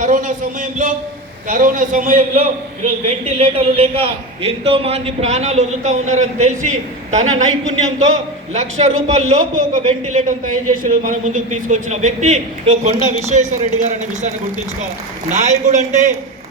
Corona సమయంలో corona సమయంలో ఈరోజు వెంటిలేటర్లు లేక ఎంతో మంది ప్రాణాలు వదులుతా ఉన్నారని తెలిసి తన నైపుణ్యంతో లక్ష రూపాయల లోపు ఒక వెంటిలేటర్ తయారు చేసి మన ముందుకు తీసుకొచ్చిన వ్యక్తి కొండ విశ్వేశ్వర రెడ్డి గారు అనే విషయాన్ని గుర్తించుకోవాలి. నాయకుడు అంటే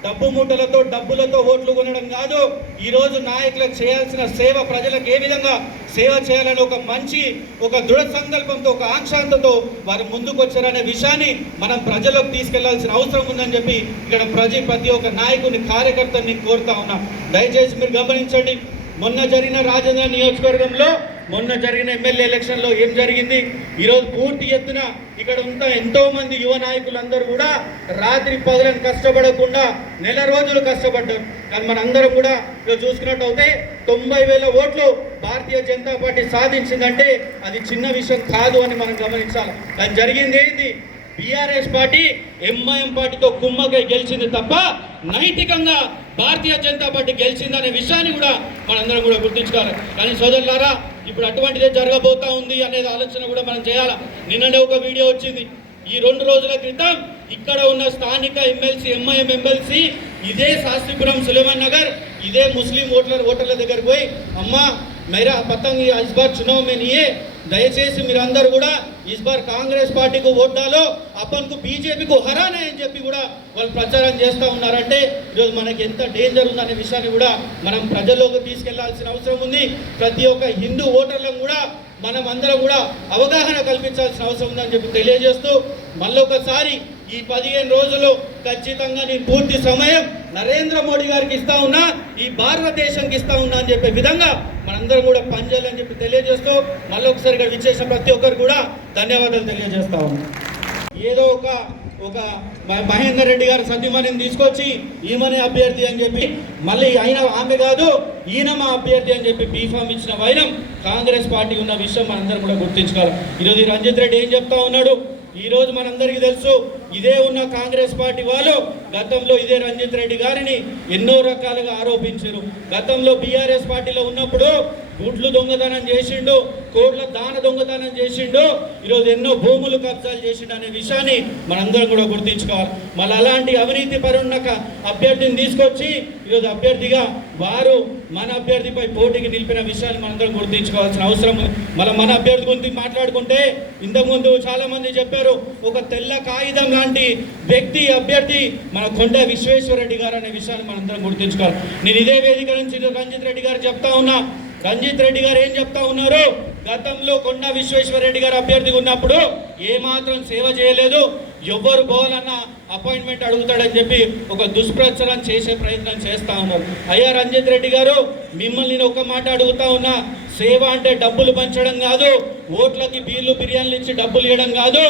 డబ్బు మూటలతో డబ్బులతో ఓట్లు కొనడం కాదు. ఈ రోజు నాయకులకు చేయాల్సిన సేవ ప్రజలకు ఏ విధంగా సేవ చేయాలని ఒక మంచి ఒక దృఢ సంకల్పంతో ఒక ఆంక్షాంతతో వారు ముందుకు వచ్చారనే విషయాన్ని మనం ప్రజలకు తీసుకెళ్ళాల్సిన అవసరం ఉందని చెప్పి ఇక్కడ ప్రజ ప్రతి ఒక్క నాయకుని కార్యకర్తని కోరుతా ఉన్నా. దయచేసి మీరు గమనించండి. మొన్న జరిగిన రాజేంద్ర నియోజకవర్గంలో మొన్న జరిగిన ఎమ్మెల్యే ఎలక్షన్లో ఏం జరిగింది? ఈరోజు పూర్తి ఎత్తున ఇక్కడ ఉన్న ఎంతో మంది యువ నాయకులందరూ కూడా రాత్రి పగలను కష్టపడకుండా నెల రోజులు కష్టపడ్డారు. కానీ మనందరం కూడా ఇక్కడ చూసుకున్నట్టయితే తొంభై వేల ఓట్లు భారతీయ జనతా పార్టీ సాధించిందంటే అది చిన్న విషయం కాదు అని మనం గమనించాలి. కానీ జరిగింది ఏంటి బీఆర్ఎస్ పార్టీ ఎంఐఎం పార్టీతో కుమ్మకై గెలిచింది తప్ప నైతికంగా భారతీయ జనతా పార్టీ గెలిచిందనే విషయాన్ని కూడా మనందరం కూడా గుర్తించుకోవాలి. కానీ సోదరులారా ఇప్పుడు అటువంటిదే జరగబోతా ఉంది అనేది ఆలోచన కూడా మనం చేయాలా? నిన్ననే ఒక వీడియో వచ్చింది. ఈ రెండు రోజుల క్రితం ఇక్కడ ఉన్న స్థానిక ఎమ్మెల్సీ ఎంఐఎం ఎమ్మెల్సీ ఇదే శాస్త్రిపురం సులేమాన్ నగర్ ఇదే ముస్లిం ఓట్ల ఓటర్ల దగ్గరికి పోయి అమ్మా మేరా పతంగ్ ఇస్ బార్ చునావ్ మే దయచేసి మీరందరూ కూడా ఇస్ బార్ కాంగ్రెస్ పార్టీకి ఓడ్డాలో అప్పన్కు బీజేపీకు హరానే అని చెప్పి కూడా వాళ్ళు ప్రచారం చేస్తూ ఉన్నారంటే ఈరోజు మనకి ఎంత డేంజర్ ఉందనే విషయాన్ని కూడా మనం ప్రజల్లోకి తీసుకెళ్ళాల్సిన అవసరం ఉంది. ప్రతి ఒక్క హిందూ ఓటర్లకు కూడా మనం అందరం కూడా అవగాహన కల్పించాల్సిన అవసరం ఉందని చెప్పి తెలియజేస్తూ మళ్ళొకసారి ఈ పదిహేను రోజులు ఖచ్చితంగా నేను పూర్తి సమయం నరేంద్ర మోడీ గారికి ఇస్తా ఉన్నా ఈ భారతదేశానికి ఇస్తా ఉన్నా అని చెప్పే విధంగా మనందరం కూడా పనిచేయాలని చెప్పి తెలియజేస్తూ మళ్ళీ ఒకసారి ఇక్కడ విచ్చేసిన ప్రతి ఒక్కరు కూడా ధన్యవాదాలు తెలియజేస్తా ఉన్నా. ఏదో ఒక ఒక మహేందర్ రెడ్డి గారు సతీమణిని తీసుకొచ్చి ఈమెనే అభ్యర్థి అని చెప్పి మళ్ళీ ఆయన ఆమె కాదు ఈయన మా అభ్యర్థి అని చెప్పి బీఫామ్ ఇచ్చిన వైరం కాంగ్రెస్ పార్టీ ఉన్న విషయం మనందరం కూడా గుర్తించుకోవాలి. ఈరోజు రంజిత్ రెడ్డి ఏం చెప్తా ఉన్నాడు? ఈరోజు మనందరికీ తెలుసు ఇదే ఉన్న కాంగ్రెస్ పార్టీ వాళ్ళు గతంలో ఇదే రంజిత్ రెడ్డి గారిని ఎన్నో రకాలుగా ఆరోపించారు. గతంలో బీఆర్ఎస్ పార్టీలో ఉన్నప్పుడు గుడ్లు దొంగతనం చేసిండు కోట్ల దాన దొంగతనం చేసిండు ఈరోజు ఎన్నో భూములు కబ్జాలు చేసిండు అనే విషయాన్ని మనందరం కూడా గుర్తించుకోవాలి. మళ్ళీ అలాంటి అవినీతి పరున్నక అభ్యర్థిని తీసుకొచ్చి ఈరోజు అభ్యర్థిగా వారు మన అభ్యర్థిపై పోటీకి నిలిపిన విషయాన్ని మనందరం గుర్తించుకోవాల్సిన అవసరం ఉంది. మళ్ళీ మన అభ్యర్థి గురించి మాట్లాడుకుంటే ఇంతకుముందు చాలామంది చెప్పారు ఒక తెల్ల కాగితం లాంటి వ్యక్తి అభ్యర్థి మన కొండ విశ్వేశ్వరరెడ్డి గారు అనే విషయాన్ని మనందరం గుర్తించుకోవాలి. నేను ఇదే వేదిక నుంచి రంజిత్ రెడ్డి గారు చెప్తా ఉన్నా రంజిత్ రెడ్డి గారు ఏం చెప్తా ఉన్నారు? గతంలో కొండ విశ్వేశ్వరరెడ్డి గారు అభ్యర్థిగా ఉన్నప్పుడు ఏమాత్రం సేవ చేయలేదు. ఎవరు పోవాలన్న అపాయింట్మెంట్ అడుగుతాడని చెప్పి ఒక దుష్ప్రచారం చేసే ప్రయత్నం చేస్తా ఉన్నారు అయ్యా రంజిత్ రెడ్డి గారు మిమ్మల్ని నేను ఒక మాట అడుగుతా ఉన్నా. సేవ అంటే డబ్బులు పంచడం కాదు. ఓట్లకి బీర్లు బిర్యానీలు ఇచ్చి డబ్బులు ఇవ్వడం కాదు.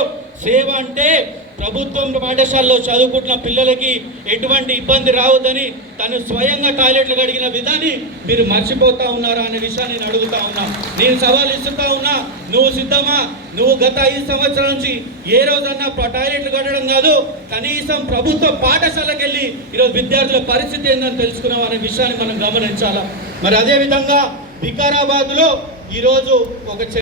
సేవ అంటే ప్రభుత్వం పాఠశాలలో చదువుకుంటున్న పిల్లలకి ఎటువంటి ఇబ్బంది రావద్దని తను స్వయంగా టాయిలెట్లు కడిగిన విధాన్ని మీరు మర్చిపోతా ఉన్నారా అనే విషయాన్ని నేను అడుగుతా ఉన్నా. నేను సవాల్ ఇస్తుతా ఉన్నా నువ్వు సిద్ధమా? నువ్వు గత ఐదు సంవత్సరాల నుంచి ఏ రోజన్నా టాయిలెట్లు కట్టడం కాదు కనీసం ప్రభుత్వ పాఠశాలకు వెళ్ళి ఈరోజు విద్యార్థుల పరిస్థితి ఏందని తెలుసుకున్నాం అనే విషయాన్ని మనం గమనించాలా? మరి అదేవిధంగా వికారాబాద్లో ఈరోజు ఒక చె-